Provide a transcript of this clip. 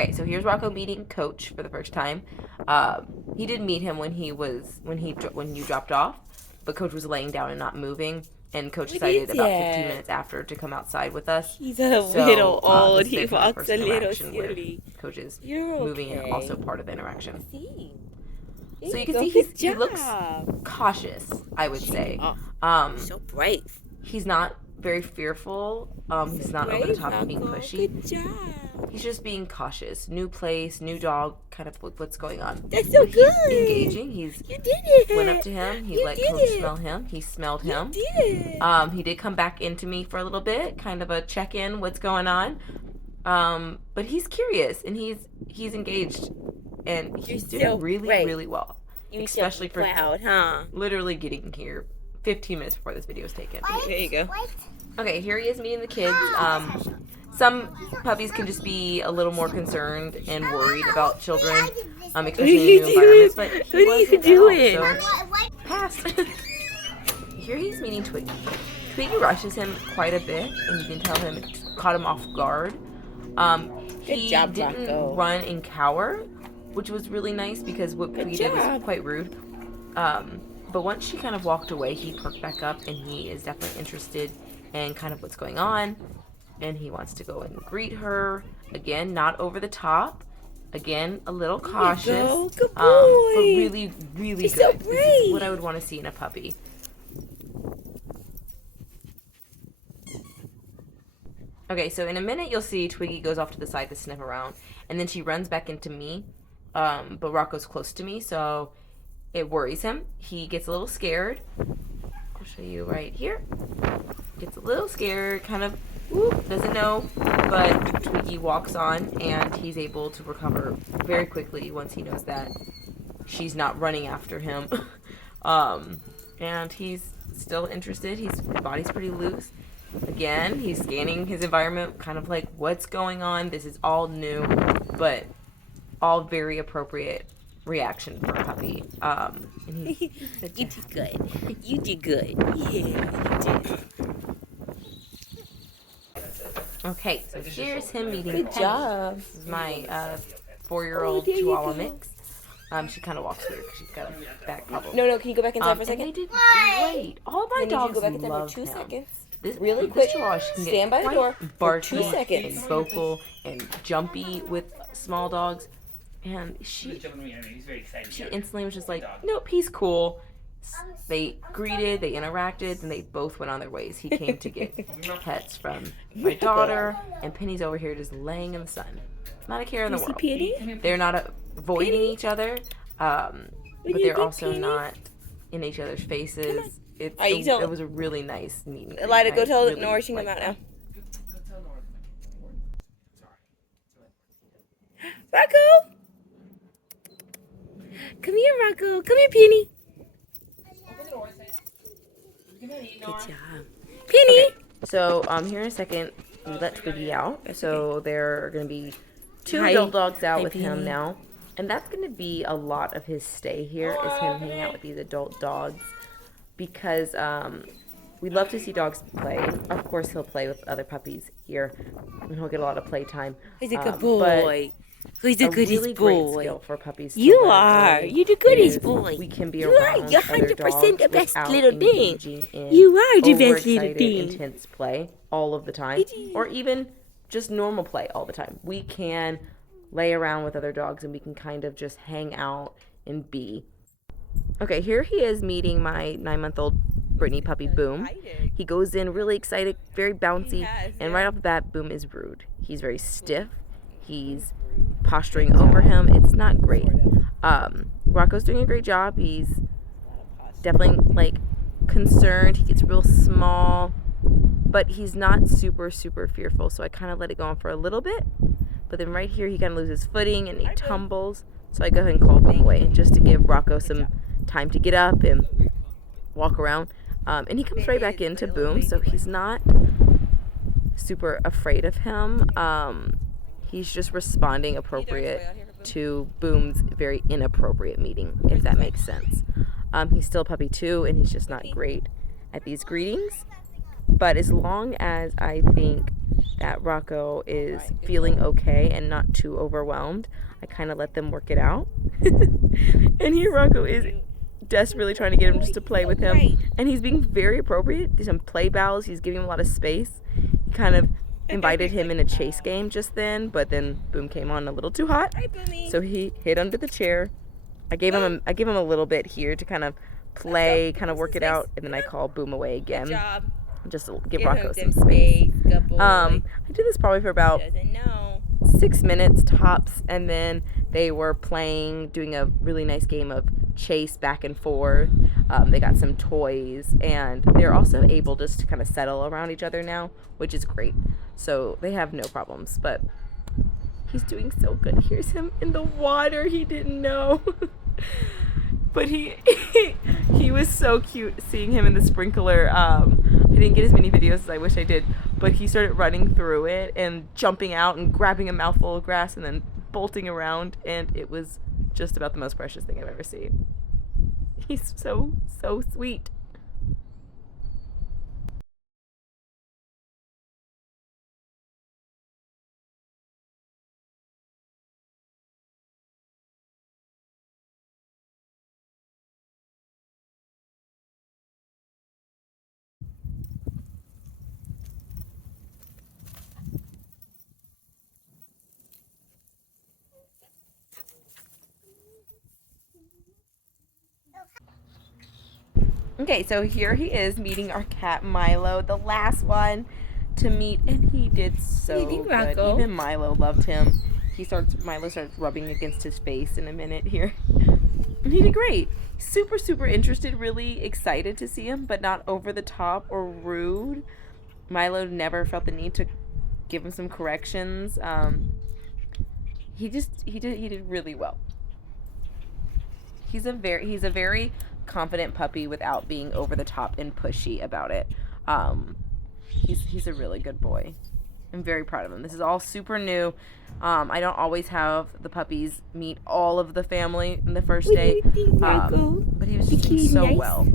Okay, so here's Rocco meeting Coach for the first time. He did meet him when you dropped off, but Coach was laying down and not moving, and Coach decided about 15 minutes after to come outside with us. He's a little old. He walks a little silly. Coach is You're moving okay. and also part of the interaction. See. So you can see he looks cautious, I would say. So brave. He's not very fearful. He's not over the top of being pushy. Good job. He's just being cautious. New place, new dog, kind of what's going on. That's so good. He's engaging. You did it. Went up to him. He let Coach smell him. He smelled him. You did. He did come back into me for a little bit, kind of a check-in, what's going on. But he's curious and he's engaged, and he's doing really well. Especially for literally getting here 15 minutes before this video is taken. There you go. Okay, here he is meeting the kids. Some puppies can just be a little more concerned and worried about children, especially in a new environment. But what are you doing? So pass. Here he's meeting Twiggy. Twiggy rushes him quite a bit, and you can tell him it caught him off guard. He didn't run and cower, which was really nice because what Twiggy did was quite rude. But once she kind of walked away, he perked back up, and he is definitely interested in kind of what's going on. And he wants to go and greet her. Again, not over the top. Again, a little cautious. Good boy. But really, really He's good. So this brave. is what I would want to see in a puppy. Okay, so in a minute, you'll see Twiggy goes off to the side to sniff around. And then she runs back into me. But Rocco's close to me, so it worries him. He gets a little scared. I'll show you right here. Gets a little scared, kind of doesn't know, but Twiggy walks on, and he's able to recover very quickly once he knows that she's not running after him. And he's still interested. His body's pretty loose. Again, he's scanning his environment, kind of like, what's going on? This is all new, but all very appropriate reaction for a puppy. And you did good. You did good. Yeah, you did. Okay, so here's him meeting Good job. This is my 4-year-old Chihuahua mix. She kind of walks weird because she's got a back problem. No, can you go back inside for a second? And they did great. All my dogs go back inside love for 2 him. seconds. This really quick. Chihuahua can Stand by the door for 2 seconds. And vocal and jumpy with small dogs. And she instantly was just like, nope, he's cool. They greeted, they interacted, and they both went on their ways. He came to get pets from my daughter, and Penny's over here just laying in the sun. Not a care in the world. Penny? They're not avoiding each other, but they're also not in each other's faces. It was a really nice meeting. Elida, go tell Nora she can come out now. Rocco! Come here, Rocco. Come here, Penny. Good job. Penny! Okay. So, here in a second, we let Twiggy out. So, there are going to be 2 adult dogs out with him now. And that's going to be a lot of his stay here, is him hanging out with these adult dogs. Because we love to see dogs play. Of course, he'll play with other puppies here. And he'll get a lot of playtime. He's a good boy. He's the goodiest really boy. Great skill for puppies to You learn are. early You're the goodiest boy. We can be You around are. You're other 100% the dogs best without little thing. engaging in You are the best little overexcited, thing. intense play all of the time, or even just normal play all the time. We can lay around with other dogs, and we can kind of just hang out and be. Okay, here he is meeting my 9-month-old Brittany puppy, Boom. He goes in really excited, very bouncy, and right off the bat, Boom is rude. He's very stiff. He's posturing over him. It's not great. Rocco's doing a great job. He's definitely concerned. He gets real small, but he's not super fearful. So I kind of let it go on for a little bit, but then right here he kind of loses footing and he tumbles. So I go ahead and call him away just to give Rocco some time to get up and walk around. And he comes right back into Boom, so he's not super afraid of him. He's just responding appropriate to Boom's very inappropriate meeting, if that makes sense. He's still a puppy too, and he's just not great at these greetings. But as long as I think that Rocco is feeling okay and not too overwhelmed, I kind of let them work it out. And here Rocco is desperately trying to get him just to play with him. And he's being very appropriate. There's some play bows. He's giving him a lot of space. He kind of invited him in a chase game just then, but then Boom came on a little too hot. So he hid under the chair. I gave him a little bit here to kind of play, kind of work it out, and then I call Boom away again. Good job. Just to give Rocco some space. I did this probably for about 6 minutes tops, and then they were playing, doing a really nice game of chase back and forth. They got some toys, and they're also able just to kind of settle around each other now, which is great. So they have no problems, but he's doing so good. Here's him in the water. He didn't know. But he was so cute seeing him in the sprinkler. I didn't get as many videos as I wish I did, but he started running through it and jumping out and grabbing a mouthful of grass and then bolting around, and it was just about the most precious thing I've ever seen. He's so sweet. Okay, so here he is meeting our cat Milo, the last one to meet, and he did so good. Rocco. Even Milo loved him. Milo starts rubbing against his face in a minute here. And he did great. Super interested, really excited to see him, but not over the top or rude. Milo never felt the need to give him some corrections. He did really well. He's a very confident puppy without being over the top and pushy about it. He's a really good boy. I'm very proud of him. This is all super new. I don't always have the puppies meet all of the family in the first day, but he was just doing so well.